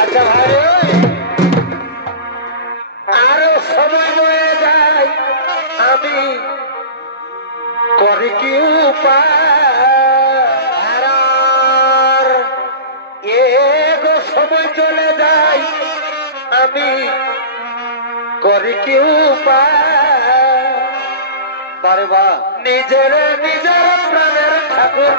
আচ্ছা ভাই আরো সময় হয়ে যায় আমি করি কি উপায় এগো সময় চলে যায় আমি করি কি উপায় বারে বা নিজের নিজের প্রাণের ঠাকুর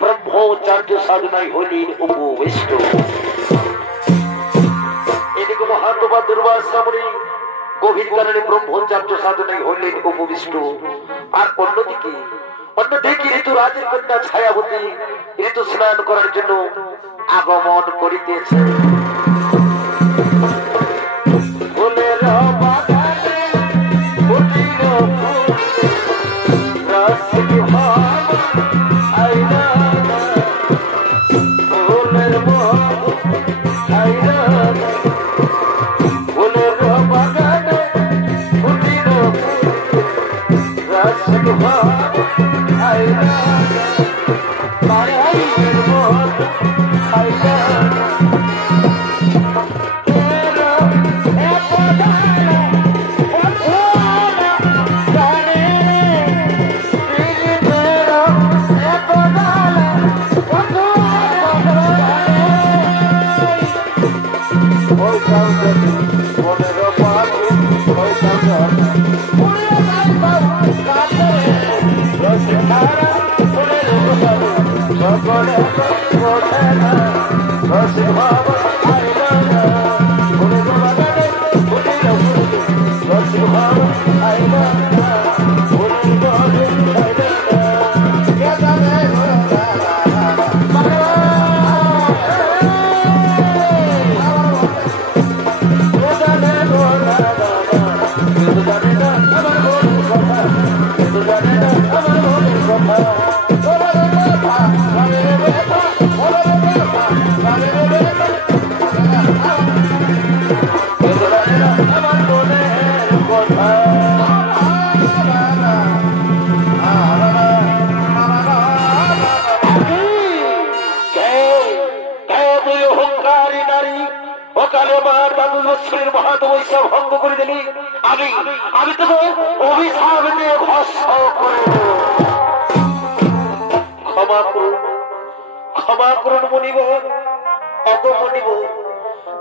ব্রহ্মচার্য সাধনায় হইলেন উপবিষ্ট। এদিকে মহাত্মা দুর্বাসা মুনি গভীর কারণে ব্রহ্মচার্য সাধনায় হইলেন উপবিষ্ট। আর অন্যদিকে ঋতুরাজের কন্যা ছায়াবতী ঋতু স্নান করার জন্য আগমন করিতেছে।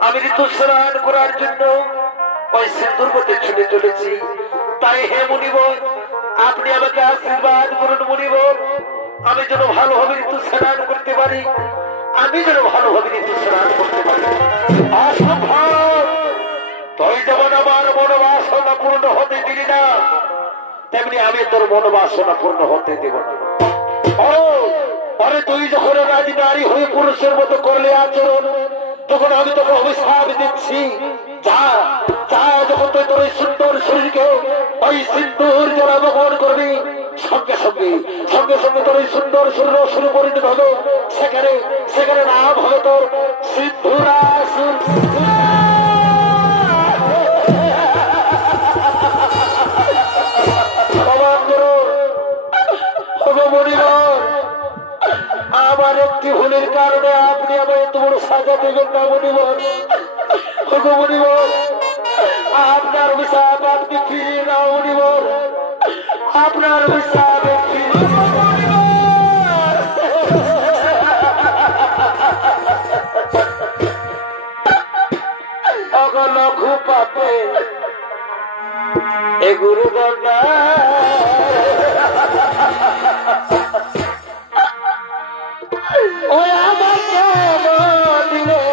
আমি ঋতু স্নান করার জন্য ওই সিন্ধুর মধ্যে ছুটে চলেছি। তাই হে মুনিবর, আপনি আমাকে আশীর্বাদ করুন মুনিবর, আমি যেন ভালোভাবে ঋতু স্নান করতে পারি, আমি যেন ভালোভাবে ঋতু স্নান করতে পারি। অসম্ভব, তুই যেমন আমার মনোবাসনা পূর্ণ হতে দিলি না, তেমনি আমি তোর মনোবাসনা পূর্ণ হতে দেব না। আরে তুই যখন রাজি নারী হয়ে পুরুষের মতো করলে আচরণ, তখন আমি তোকে অভিশাপ দিচ্ছি। যা যা, যখন তুই তোর সুন্দর শরীরকে ওই সিন্দুর জড়া বহন করবি, সঙ্গে সঙ্গে সঙ্গে সঙ্গে তোর এই সুন্দর শরীর শুরু পরিণত হবে। সেখানে সেখানে নাম হবে তোর সিন্ধুরাসুর। আমার একটি ভুলের কারণে আপনি আমার এত বড় সাজা দেবেন না মনিবর। মনিবর, আপনার অভিশাপ আপনি ফিরিয়ে নাও মনিবর, আপনার অভিশাপ ফিরিয়ে লঘু পাপে এ গুরুদণ্ডা ওই আমাকে দিলে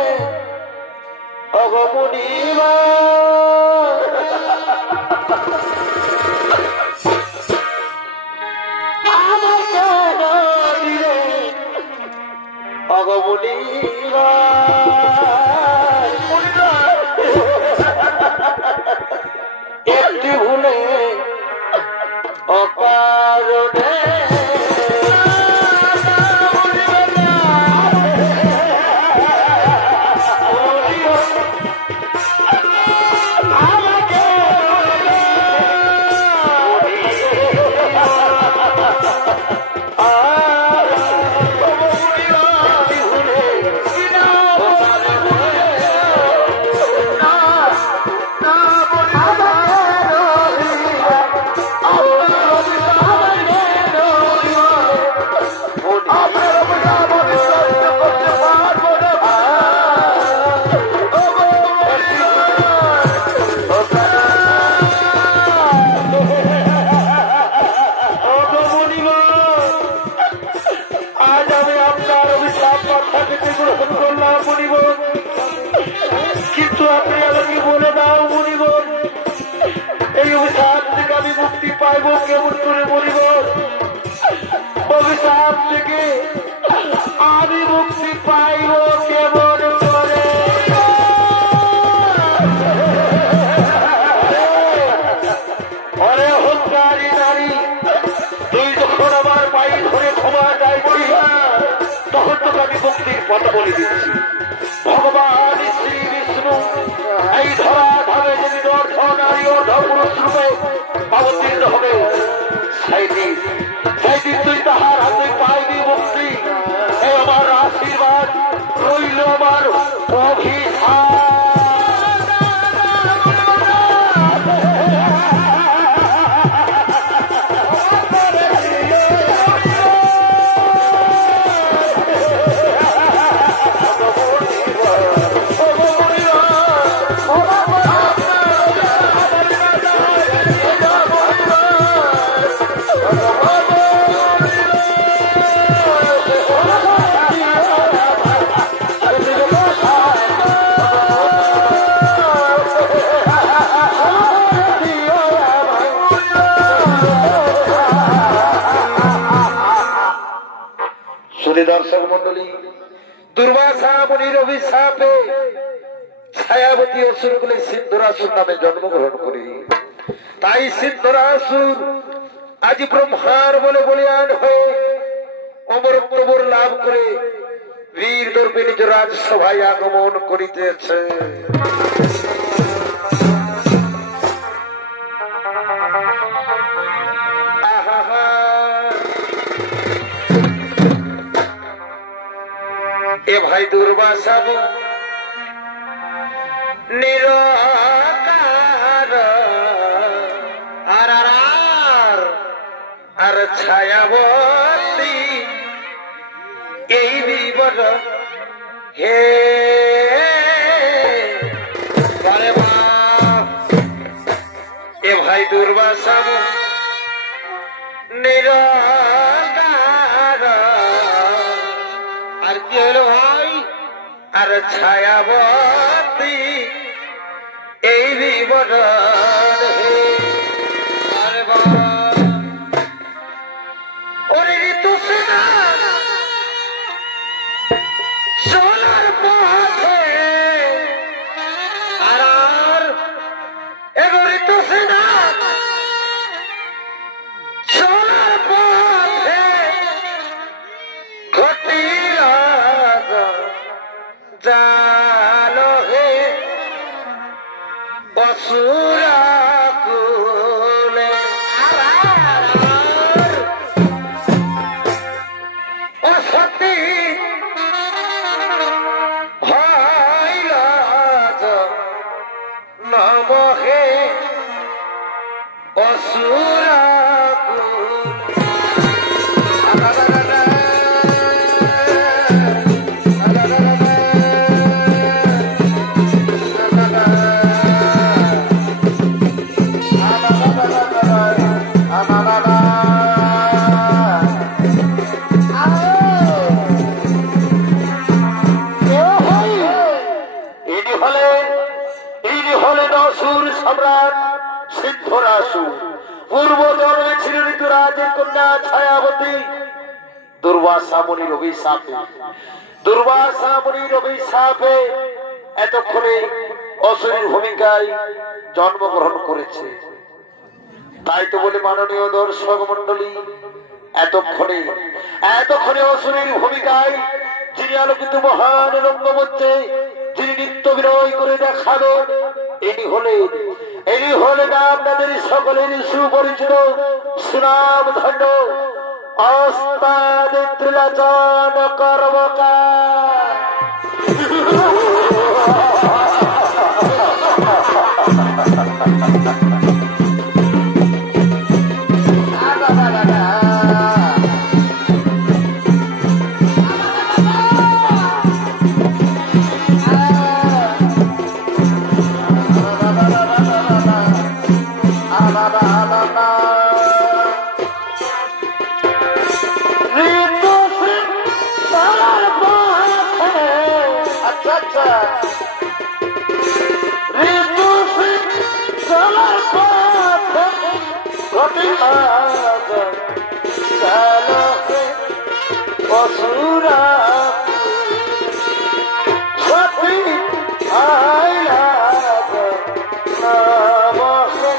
অগমনিবা আমাকে দিলে অগমনিবা একটি ভুলে অকারণে অভিশাপ থেকে আমি মুক্তি পাইব কেমন করে? অরে অহংকারী নারী, তুই যখন আমার পায়ে ধরে ক্ষমা চাইছি না, তখন তোকে আমি মুক্তির পথ বলে দিচ্ছি। ভগবান শ্রী বিষ্ণু এই ধরা ধামে যদি অর্ধ নারী অর্ধ পুরুষ রূপে অবতীর্ণ হবে, সেইদিন তুই তাহার হাতে পাইবি মুক্তি। এই আমার আশীর্বাদ রইল আমার অভিশাপ। সুধী দর্শক মন্ডলী, দুর্বাসা মুনির অভিশাপে ছায়াবতী অসুরগুলি সিন্ধুরাসুর নামে জন্মগ্রহণ করে, তাই সিন্ধুরাসুর আজ ব্রহ্মার বলে বলিয়ান হয়ে অমরত্ব লাভ করে বীর দর্পে নিজ রাজসভায় আগমন করিতেছে। এ ভাই দুর্বাসা নিরাকার আর ছায়াবতী এই বিবর হে এ ভাই দুর্বাসা নিরাকার আর কি হলো ভাই আর ছায়াবতী এই বিবর হে ওরে ঋতু সেনা সোনার পথে আর এগো ঋতু সেনা সোনার পথে ঘটিল জাল হে অসুরা কুলে অসতী হইল নমহে অসুরা সম্রাট সিদ্ধরাসুর পূর্ব জন্মে ছিল ঋতুরাজের কন্যা ছায়াবতী। দুর্বাসা মুনির অভিশাপে এতক্ষণে অসুরীর ভূমিকায় জন্মগ্রহণ করেছে। তাই তো বলে মাননীয় দর্শক মন্ডলী, এতক্ষণে অসুরীর ভূমিকায় যিনি আলোকিত মহান রঙ্গমঞ্চে যিনি নিত্য বিনয় করে দেখাবেন, ইনি হলেন আপনাদের সকলের সুপরিচিত সুনাম ধন্য ওস্তাদ ত্রিলোচন কর্মকার। অসুরা সতী আইলা নমহে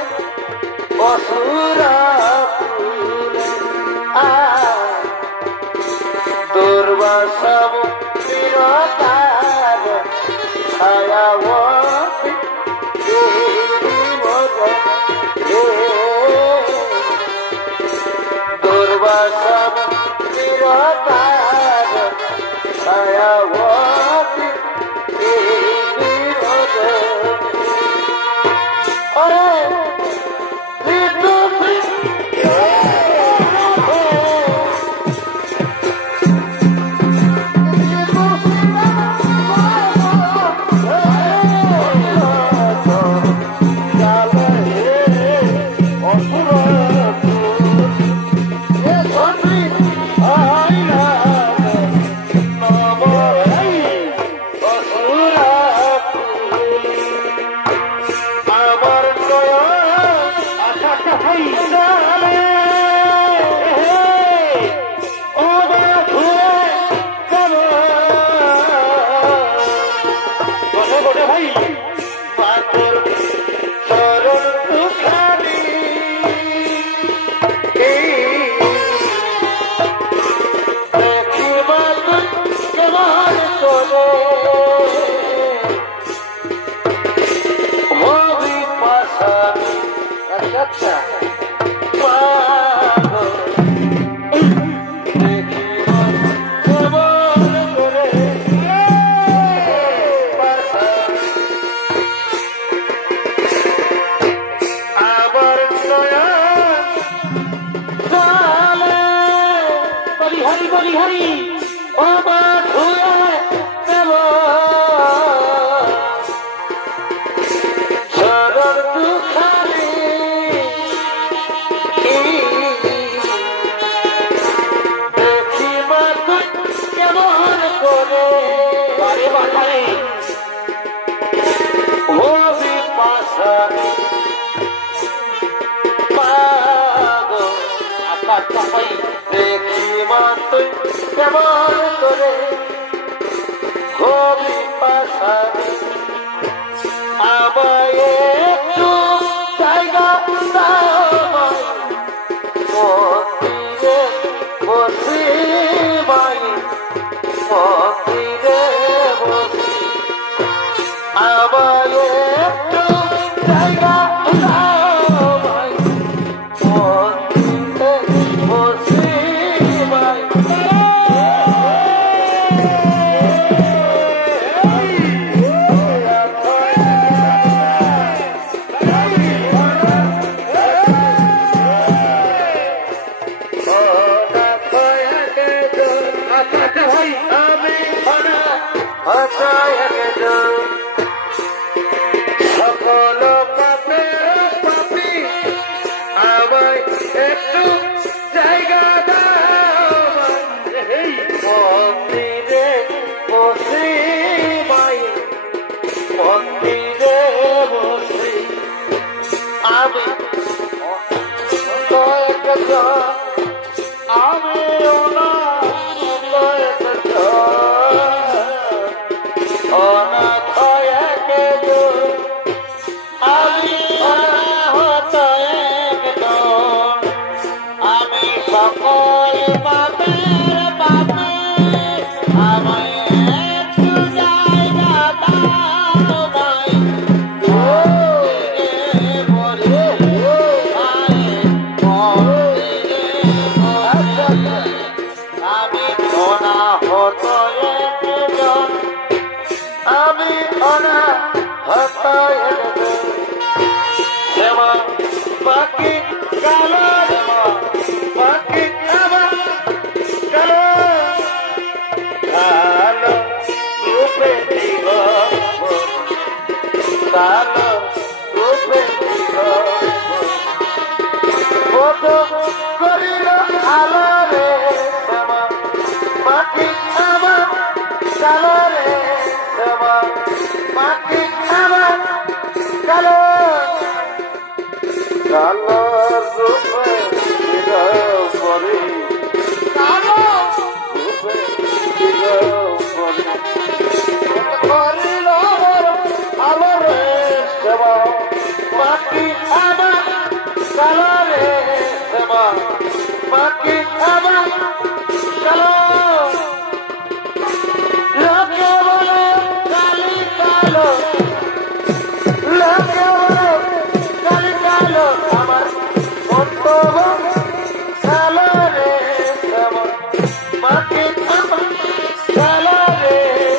অসুরা দুর্বাসা নিরাকার ছায়াবতী দুর্বাসা নিরাকার ছায়াবতী আচ্ছা দেখি মা তুই কেমন করে হবি পাশানি আমায় একটু জায়গা মন্দিরে বসি মাই মন্দিরে বসি আমায় একটু জায়গা সকল পাপে পাপি আমায় একটু জায়গা দাও মন্দিরে বসি মাই মন্দিরে বসি আমি আমি বাকি কালো বাকি আমার কালো কালো রূপে দিব কালো রূপে দিব কত করিল আলো রে শ্যামা বাকি আমার কালো রে শ্যামা বাকি আমার কালো কালো রূপে পরি কালো রূপে করিল আলো রে সেবা বাকি আমার কালো রে সেবা বাকি আমার কালো লোকে বলে কালি কালো লোকে বলে কালি কালো আমার অন্তর কালো রে সেবা বাকি আমার কালো রে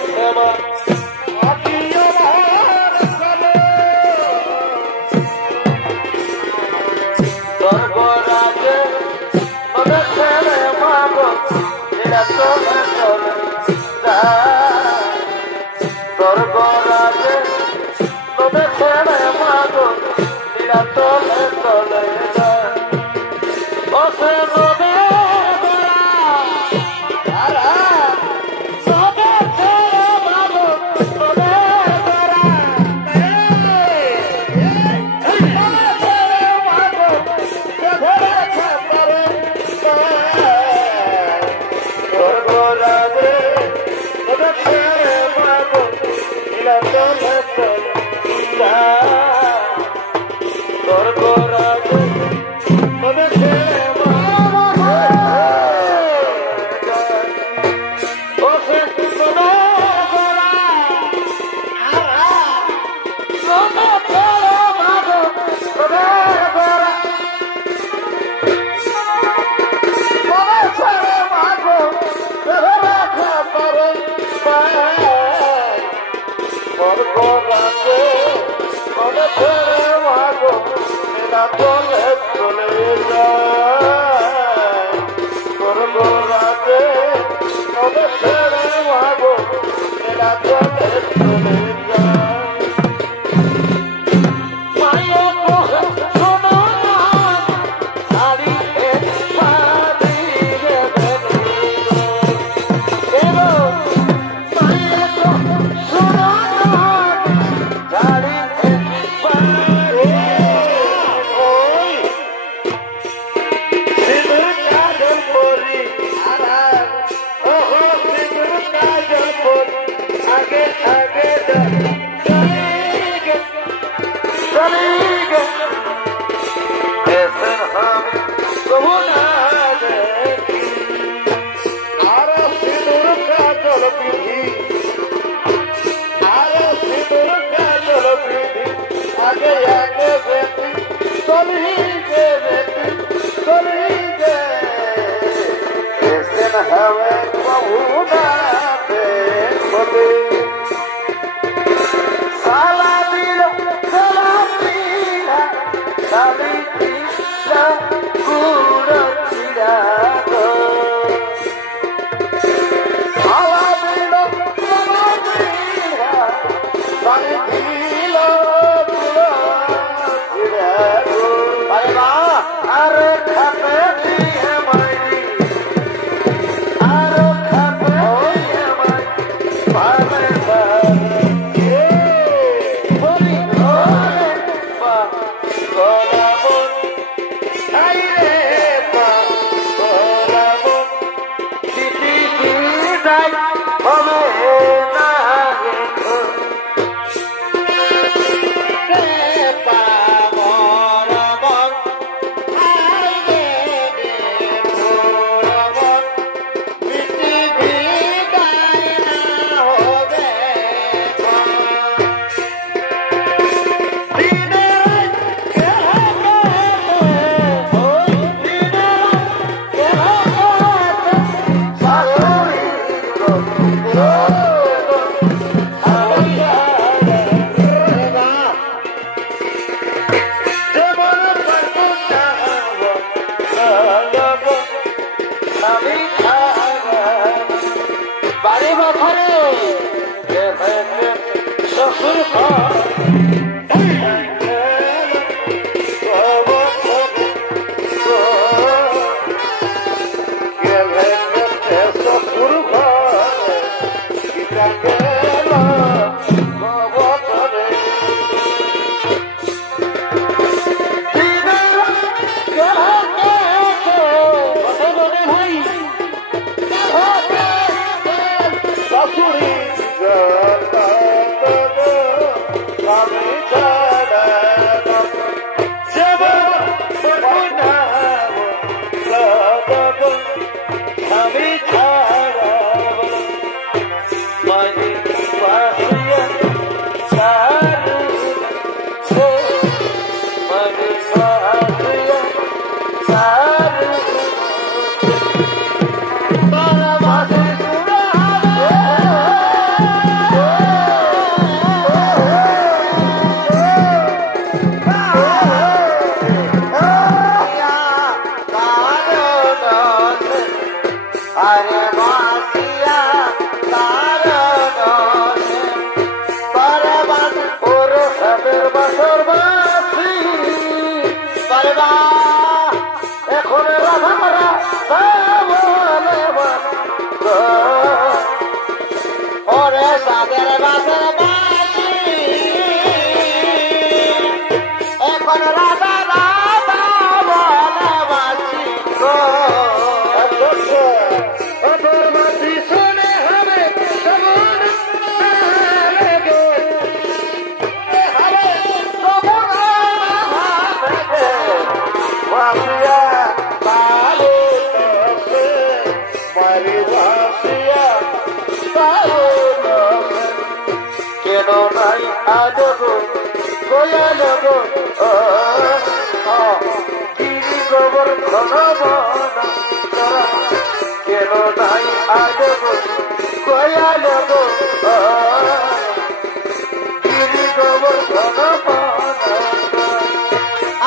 সেবা বাকি আমার কালো স্বর্গরাজে ওদের ছেলে মাগো এরা চলে চলে যায় স্বর্গরাজে ওদের ছেলে মাগো এরা চলে চলে যায় বসে নদে স্বর্গরাজ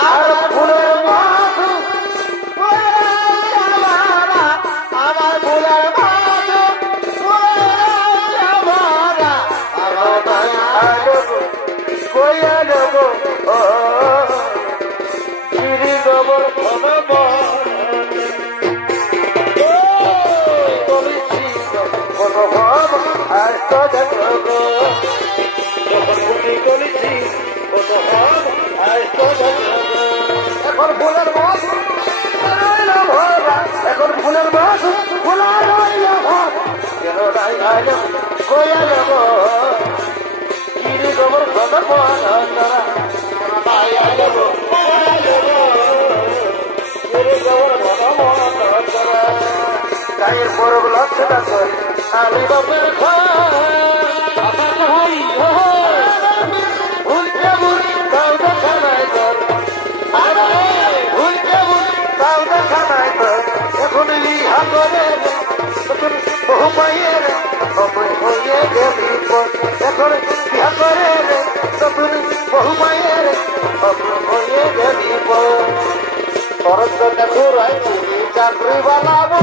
আর ফুলের মাধু আমার ফুলের মাধু কোয়াল গো ও শ্রী গোবর অনুভব আর তো দেখো গো করেছি অনুভব আর তো দেখো গো এখন ফুলের মাছ ভরা এখন ফুলের মাছ ফুলা রইল কেন নাই আলো কোয়াল গো শ্রী গোবর গায়ের পরব লক্ষ্যটা করি আমি বাপের ভুলকে ভুল তাও দেখা নাই তোর ভুলকে ভুল তাও দেখা নাই তোর এখন ইহা করে বহু পাইয়ের হয়ে গেলি এখন ইহা করে তখন বহু পাইয়ের হয়ে গেলি তোর জন্য ঘুরাই চাকরি বানাবো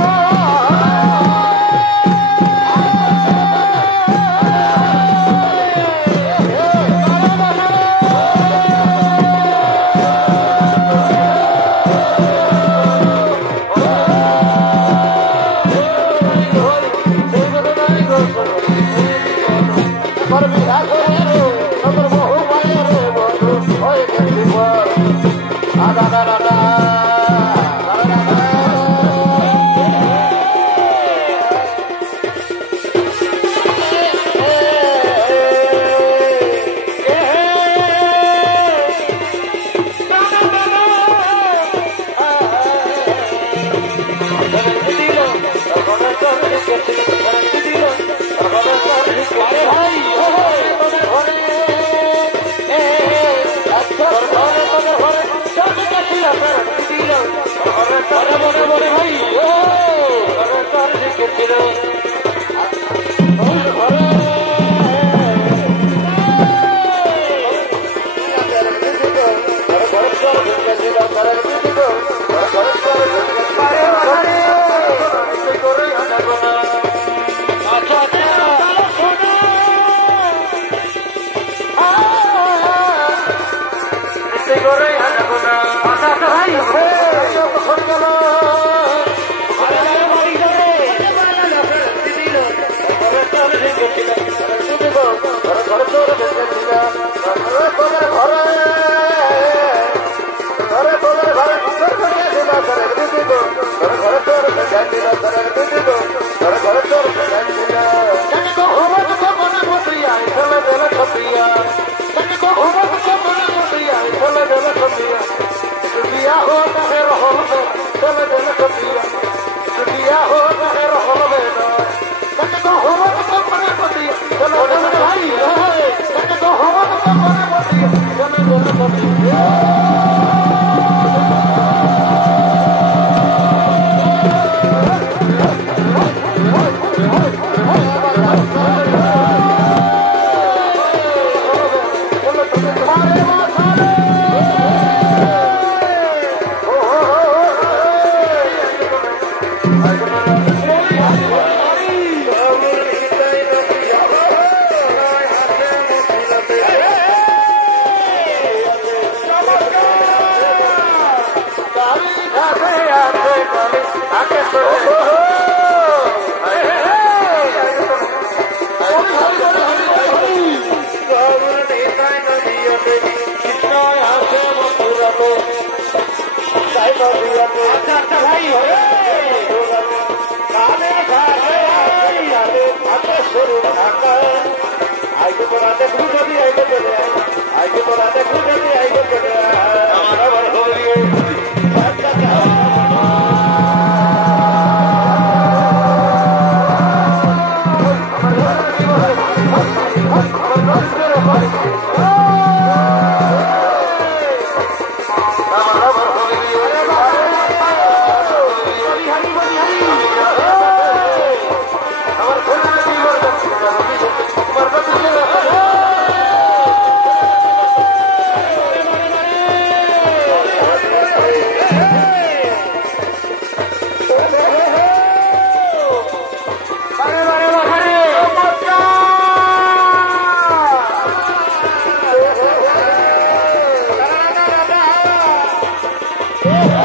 Bye.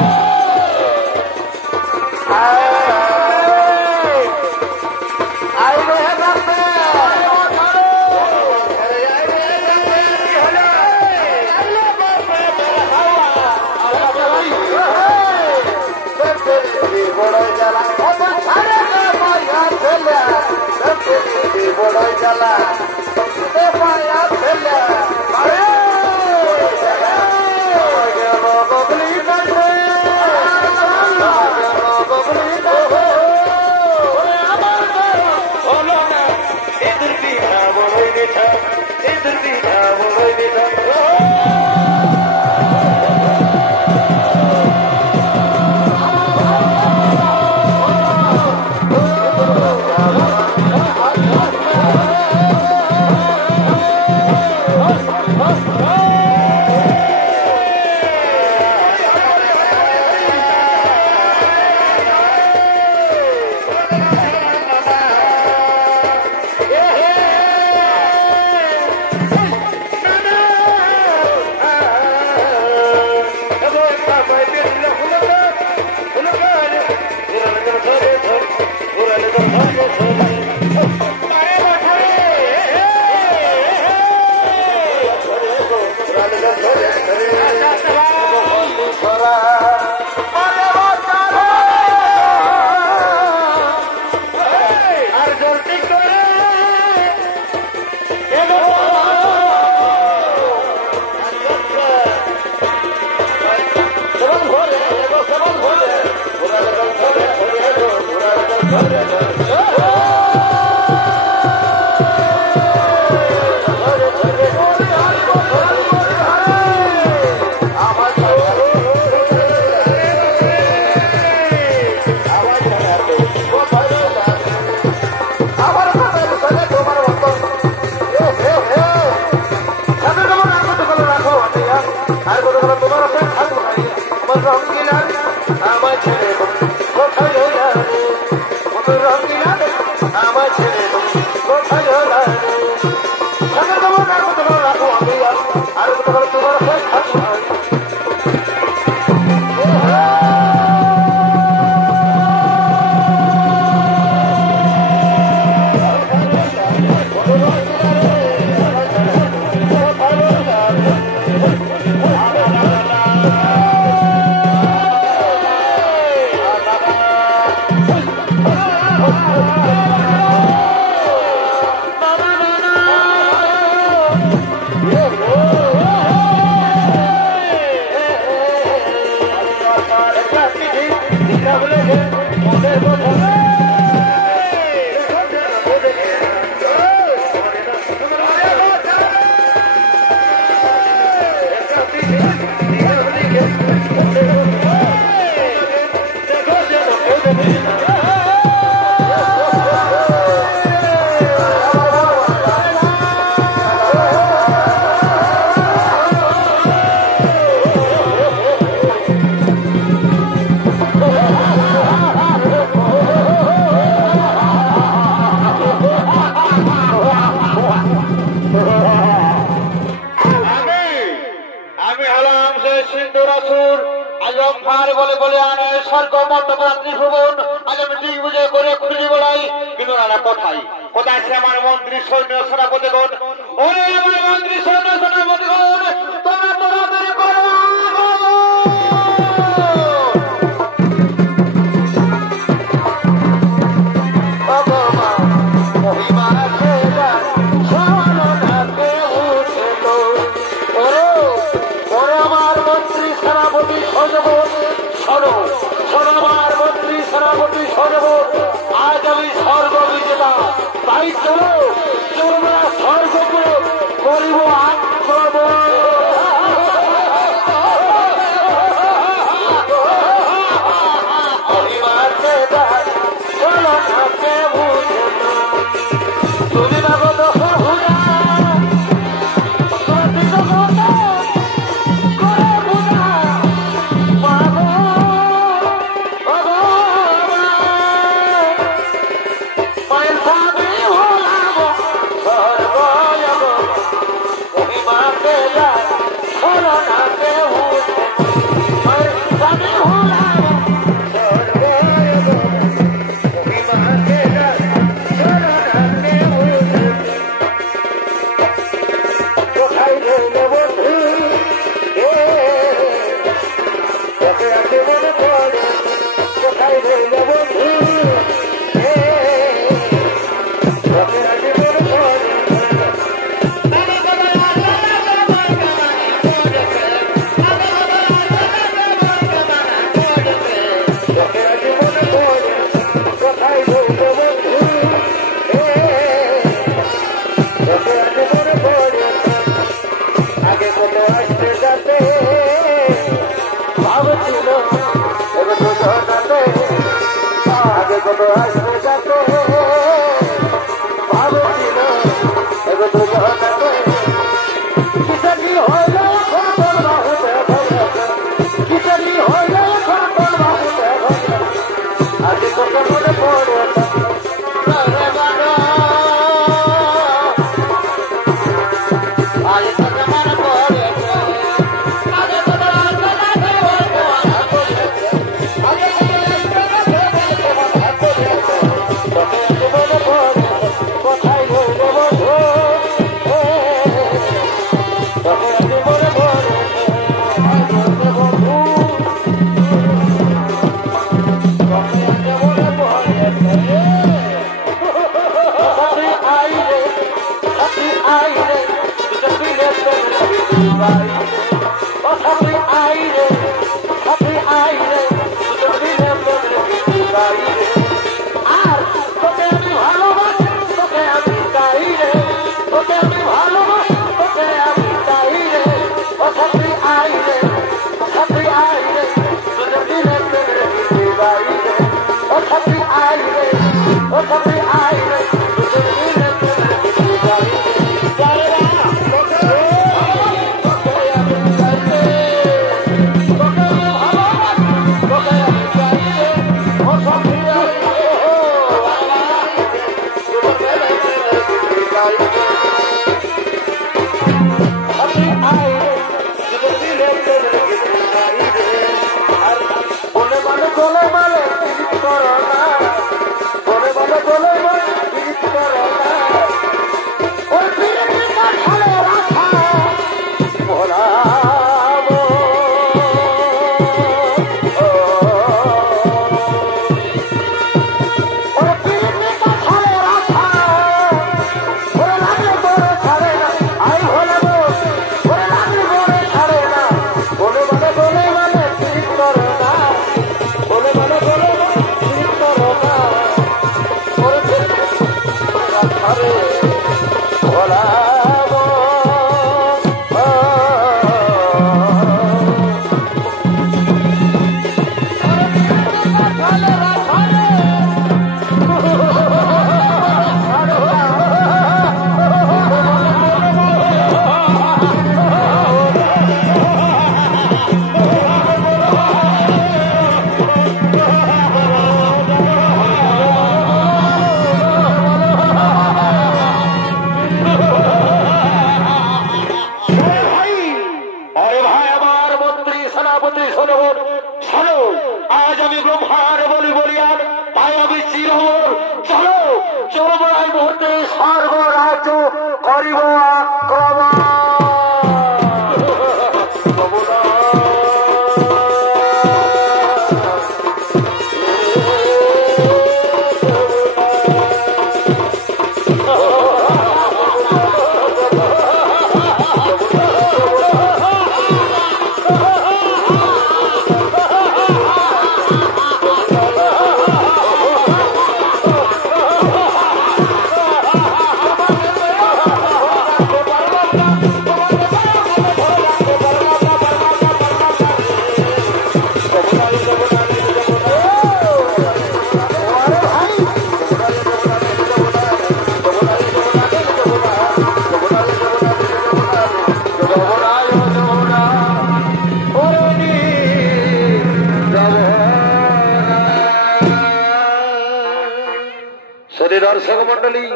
दर्शक मंडली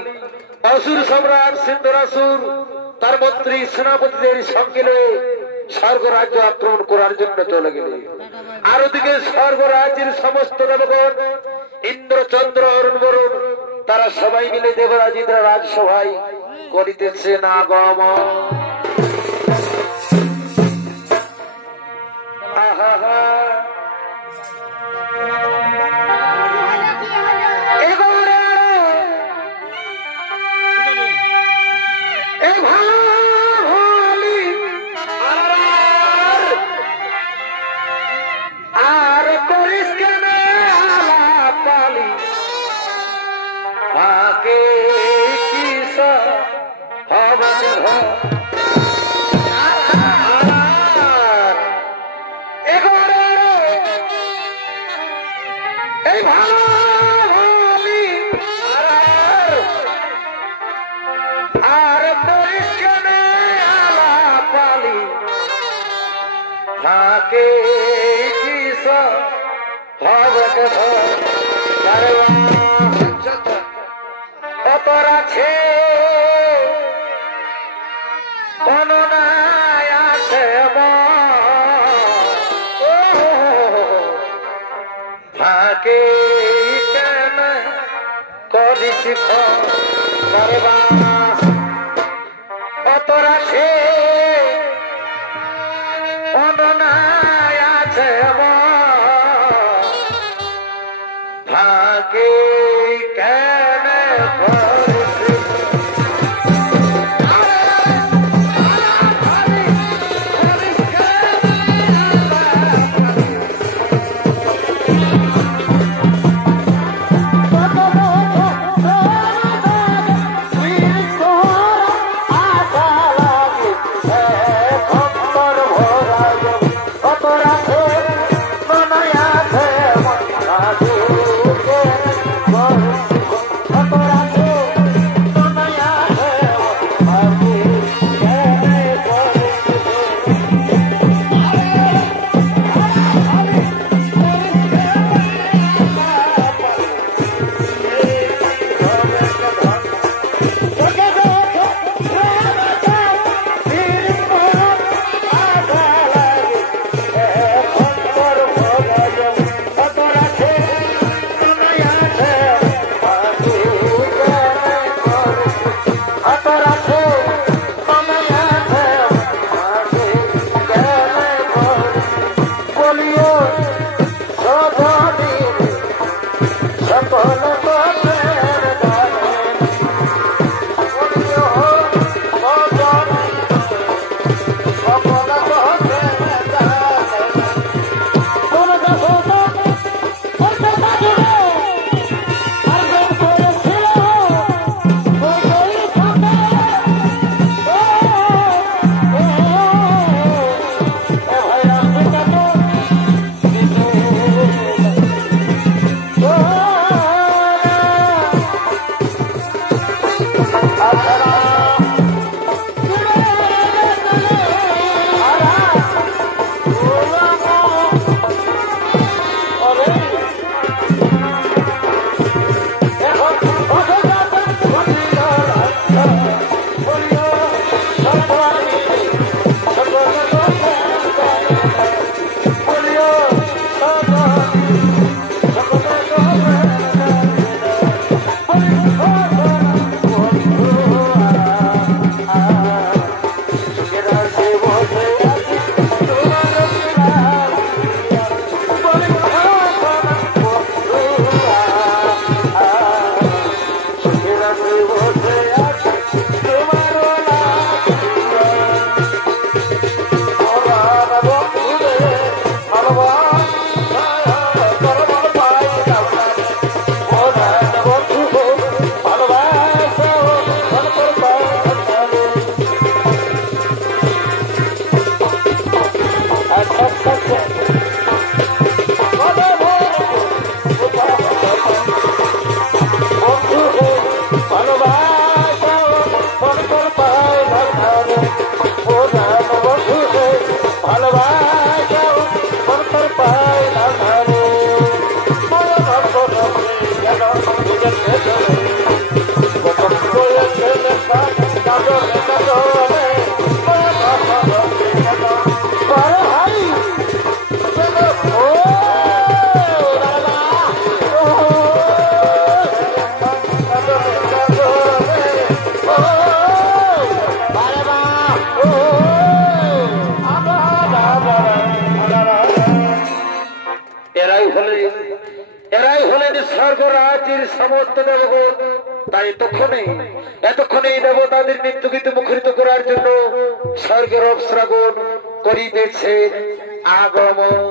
असुर सम्राट सिंधुरासुर तार मंत्री सेनापतिদের সঙ্গে স্বর্গ রাজ্য আক্রমণ করার জন্য চলে গেলেন। আর ওদিকে স্বর্গ রাজ্যের সমস্ত দেবগণ ইন্দ্র চন্দ্র অরুণ বরুণ তারা সবাই মিলে দেবরাজ ইন্দ্র রাজসভায় করিতেছেন আগমন। আহা করিস কেন আলাপ পালি আকে কিস হবে এই ভালি আর করিস কেন আলাপ পালি আকে কিস হবে অতর আছে গণনায় আছে ফাঁকে কেন করিস অতর আছে গণনায় আছে ফাঁকে কেন এরাই হলেন স্বর্গরাজ্যের সমস্ত দেবগণ। তাই এতক্ষণে দেবতাদের নৃত্য গীত মুখরিত করার জন্য স্বর্গের অপ্সরাগণ করিতেছে আগমন।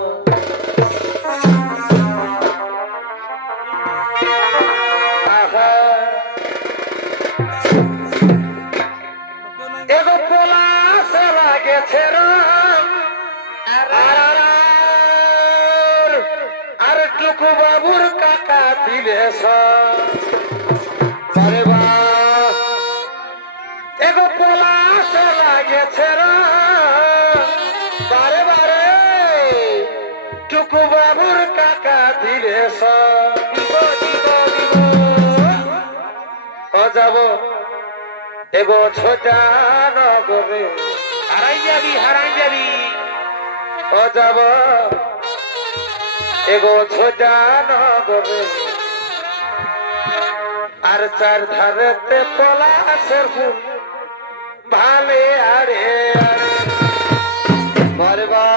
টুকু বাবুর কাকা দিলে আরে বা এগো পলাশ লাগেছে বারে বারে টুকু বাবুর কাকা দিলে যাব এগো ছোটা নগরে হারাই যাবি ও যাব এগো ছোটা নগরে আর চার ধারেতে পলাশের ফুল ভালে আরে আরে বা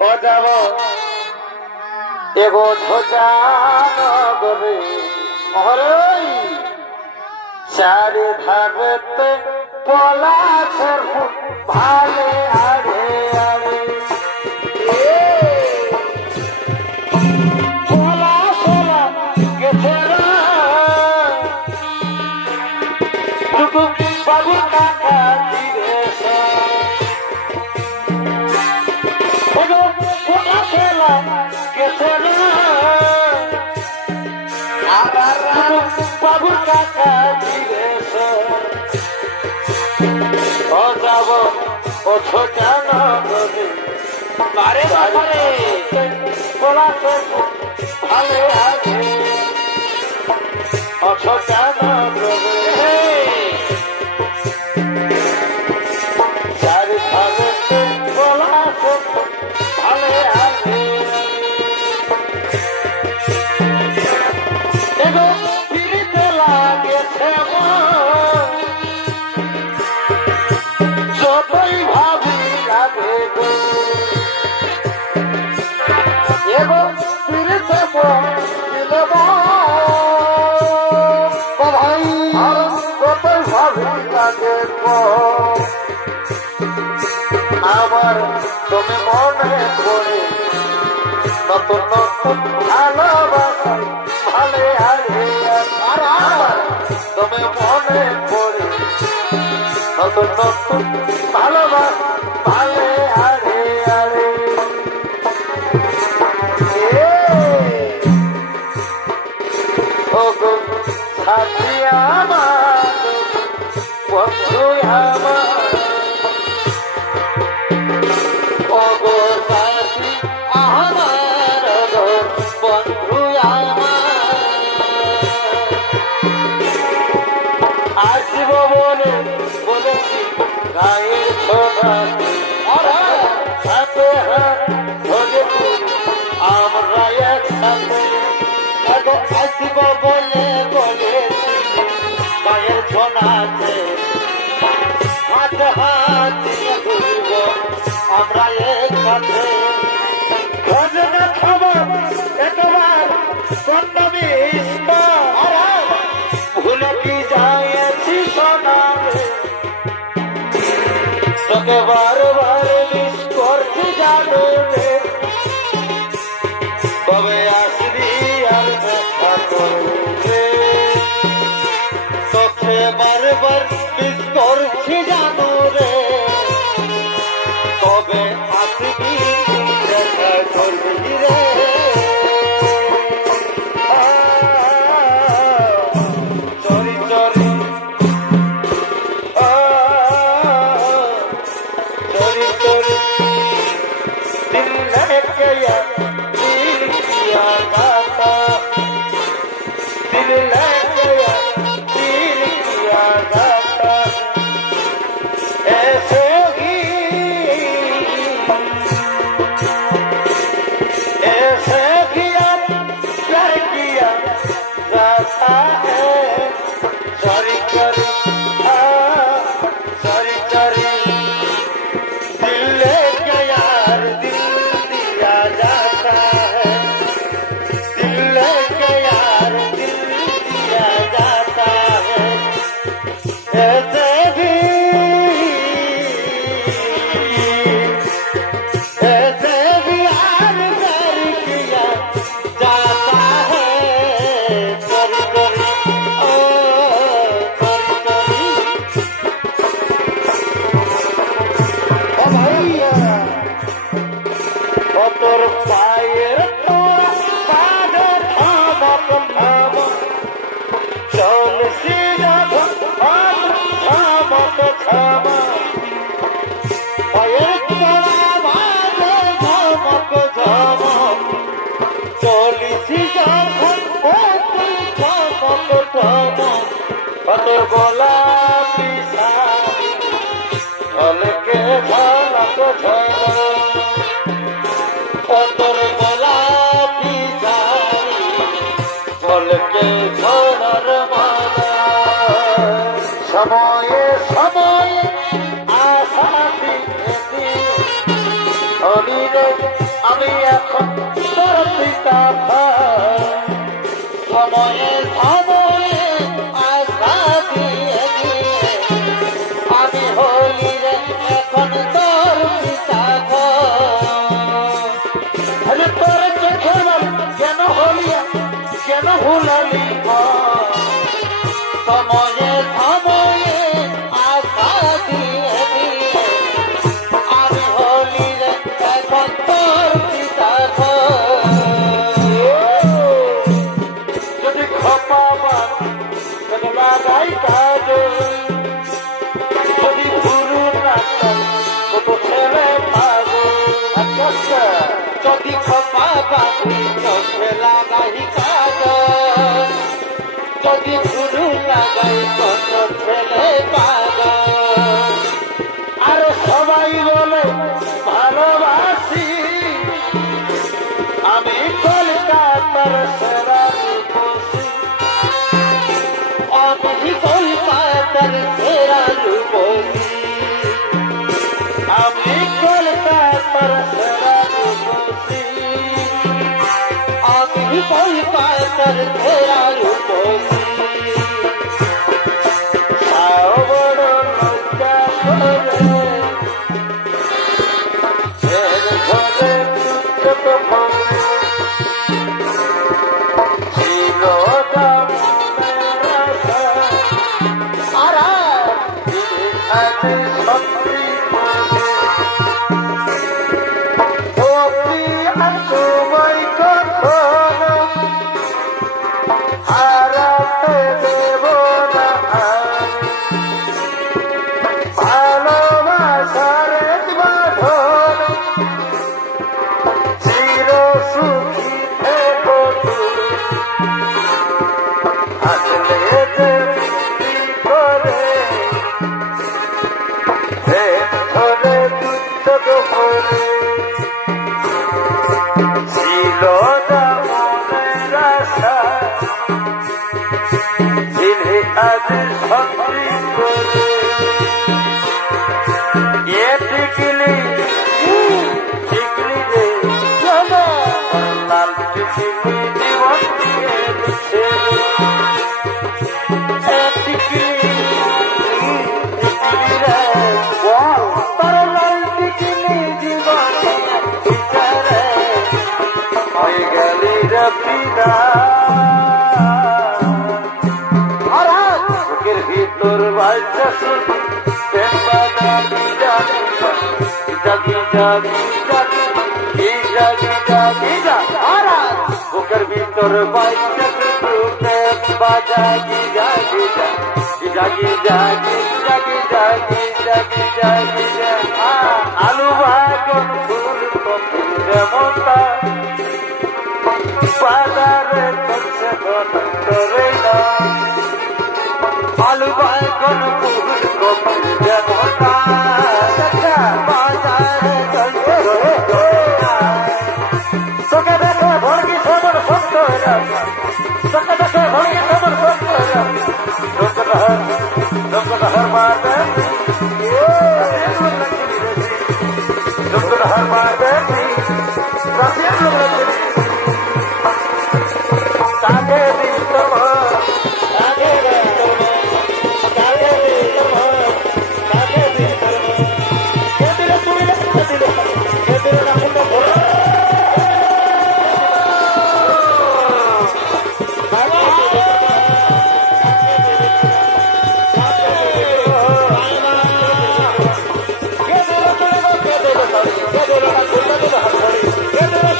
ও যাব এগো ছোটা নগরে চারি ধারেতে পলাশের ফুল ভালে আরে আরে বাবু কাকা দিবে বাবুর কাকা দিবে ও যাব ও ছোটা নগরে বারে বারে পলাশের ভালে আছে ও ছোটা নগরে চারি ভাবেতে পলাশের ভালে আছে এগো ফিরিতে লাগেছে যতই ভাবি লাগে গো এগো ফিরিতে দিল ভাই যতই ভাবি লাগে গো আমার তুমি মনে করে নতুন নতুন ভালোবাসা ভালে আরে আর তুমি মনে করে নতুন নতুন ভালোবাসা ভালে আরে আরে ও গো সাথী আমার বন্ধু আমার ও গো সাথী আমার বন্ধু আমার আসব বলে বলেছি গায়ের ছোটা হাতে হাত ধরে আমরা একসাথে আসব বলে বলেছি গায়ের ছোনাতে হাতে হাত দিয়ে ঘুরব আমরা একসাথে খবর একবার ভুলে কি যাইছি সোনারে তোকে বারবার মিস করছি জানো রে কবে আসবি আর দেখা করবে তোকে বারবার মিস করছি জানো রে কবে আসবি দেখা করবি রে চরি চরি चोरी चोरी दिल लग गया दिल किया गाता दिल लग गया दिल किया गाता ऐसे ही आप प्यार किया जाता है चोरी चोरी चोरी चोरी ऐसे भी यार प्यार किया গোলাপি শাড়ি ঝলকে ঝলক ঝলক তোর গোলাপি শাড়ি ঝলকে ঝলর মালা সময়ে সময়ে আশা দিতে হলিরে আমি এখন তোর পিতা সময়ে সময়ে আশা দিয়ে দিয়ে আমি হলিরে এখন তোর পিতা তোর চোখে কেন হলিয়া কেন ভুলালি সময়ে সময়ে আশা দিয়ে দিয়ে আমি হলিরে এখন তোর পিতা যদি খপাবা কেন লাগাই কাজে যদি ভুরু না কত ছেলে পাবো আচ্ছা যদি খপাবা চোখে লাগাই কাজে যদি ভুরু লাগাই কত ছেলে পাবো আর সবাই বলে ভালোবাসি আমি কলকাতার সেরা রূপসী আমি কলকাতার সেরা রূপসী আমি কলকাতার সেরা রূপসী আমি কলকাতার সেরা রূপসী বড় লজ্জা করে বুকের ভিতর বাচ্চা শুধু জাগি জাগি জাগি জাগি জাগি বুকের ভিতর বাচ্চা শুধু জাগি জাগি জাগি জাগি জাগি জাগি জাগি জাগি আলু বাগন ফুল কফি যেমন বাজারে করছে করে না আলু বাগন ফুল কফি যেমন বাজারে করছে তোকে দেখো ভরগি সবর সত্য তোকে দেখো ভরগি সবর সত্য হর মাতে हर माते ताके दिन तुम ताके दिन तुम ताके दिन तुम ताके दिन तुम के दिल तुले के दिल ना मुंडा बोला Get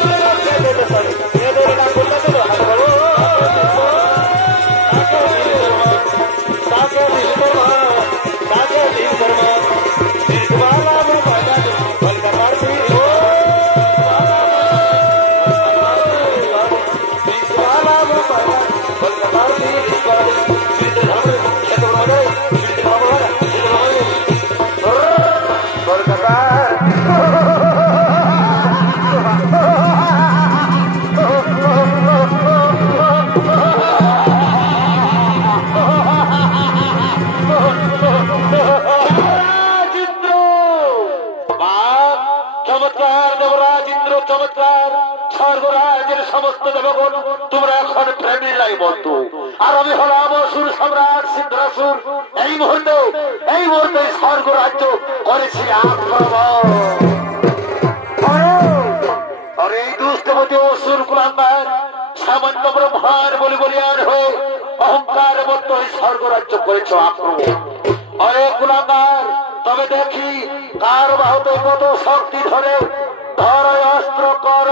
সমস্ত দেবগণ তোমরা এখন প্রেমী লাই বন্ধু, আর আমি হলাম অসুর সম্রাট সিন্ধুরাসুর। এই মুহূর্তে স্বর্গ রাজ্য করেছি আক্রমণ। আর এই দুষ্টমতি অসুর কুলাঙ্গার সামান্য ব্রহ্মার বলিয়ান হয়ে অহংকার মত স্বর্গ রাজ্য করেছ আক্রমণ। অরে কুলাঙ্গার, তবে দেখি কার বাহুতে কত শক্তি ধরে ধর অস্ত্র কর।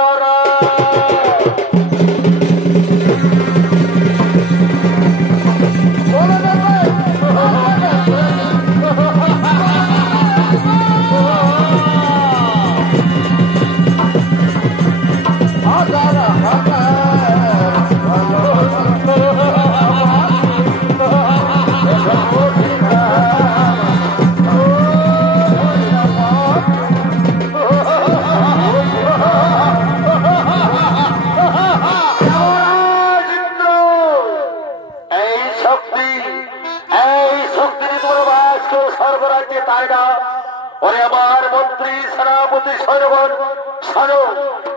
আমার মন্ত্রী সেনাপতি সৈন্যগণ, শোনো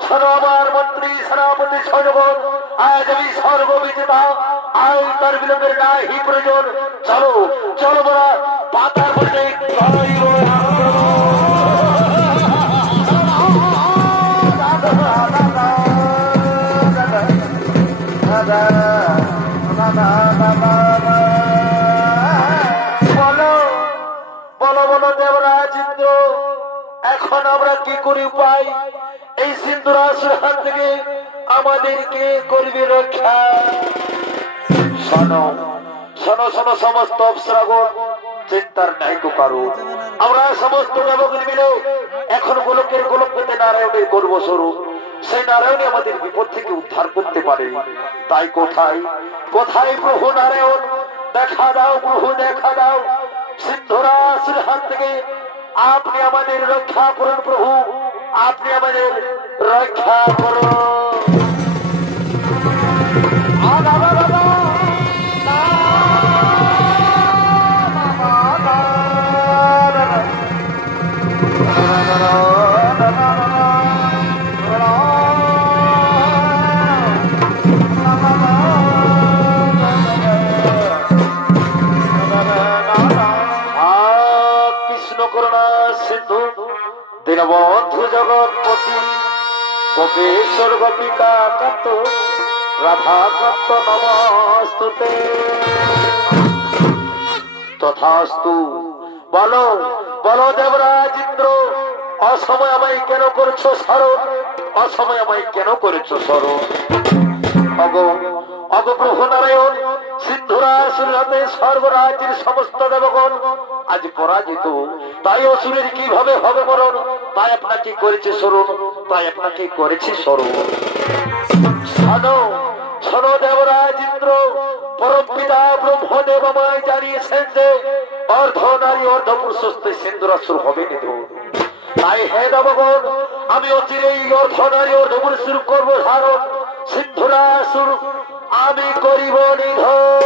শোনো আমার মন্ত্রী সেনাপতি সৈন্যগণ, আজ আমি সর্ববিজেতা, আজ তার বিলম্বের নাহি প্রয়োজন। চলো চলো বলা পাতার মধ্যে এখন আমরা কি করি উপায়? এই সিন্ধুরাসুর হাত থেকে আমাদেরকে করবে রক্ষা। শোনো শোনো শোনো সমস্ত অপ্সরাগণ, চিন্তার নাই তো কারো। আমরা সমস্ত দেবগণ মিলে এখন গোলক পেতে নারায়ণের গর্বস্বরূপ, সেই নারায়ণই আমাদের বিপদ থেকে উদ্ধার করতে পারে। তাই কোথায় কোথায় প্রভু নারায়ণ, দেখা দাও প্রভু, দেখা দাও। সিন্ধুরাসুর হাত থেকে আপনি আমাদের রক্ষা করুন প্রভু, আপনি আমাদের রক্ষা করুন। দীনবন্ধু জগৎপতি গোপেশ্বর গোপিকা কান্ত রাধা কান্ত নমস্তুতে। তথাস্তু। বলো বলো দেবরাজ ইন্দ্র, অসময় আমায় কেন করছো স্মরণ, অসময় আমায় কেন করেছো স্মরণ? অগ প্রভু নারায়ণ, সিন্ধুরাসুর হাতে স্বর্গরাজ্যের সমস্ত দেবগণ আজ পরাজিত, তাই অসুরের কিভাবে হবে মরণ? তাই আপনাকে করেছে স্মরণ, তাই আপনাকে করেছে স্মরণ। শোনো শোনো দেবরাজ ইন্দ্র, পরম পিতা ব্রহ্মদেব আমায় জানিয়েছেন যে অর্ধ নারী অর্ধ পুরুষস্থ সিন্ধুরাসুর হবে নিধন। তাই হে দেবগণ, আমি অচিরেই অর্ধ নারী অর্ধ পুরুষের করব ধারণ। সিন্ধুরাসুর আমি করিব নিধন।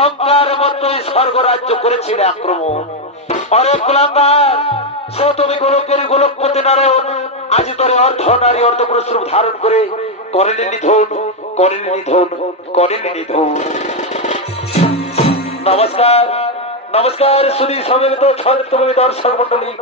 অহংকার মতোই স্বর্গরাজ্য করেছিলে আক্রমণ। অরে কুলাঙ্গার, সে তুমি গোলকের গোলকপতি নারায়ণ আজ তোর অর্ধ নারী অর্ধ পুরুষ রূপ ধারণ করে করেনি নিধন, করেনি নিধন, করেনি নিধন। নমস্কার নমস্কার সুধী সমবেত ছন্দময় দর্শক মন্ডলী,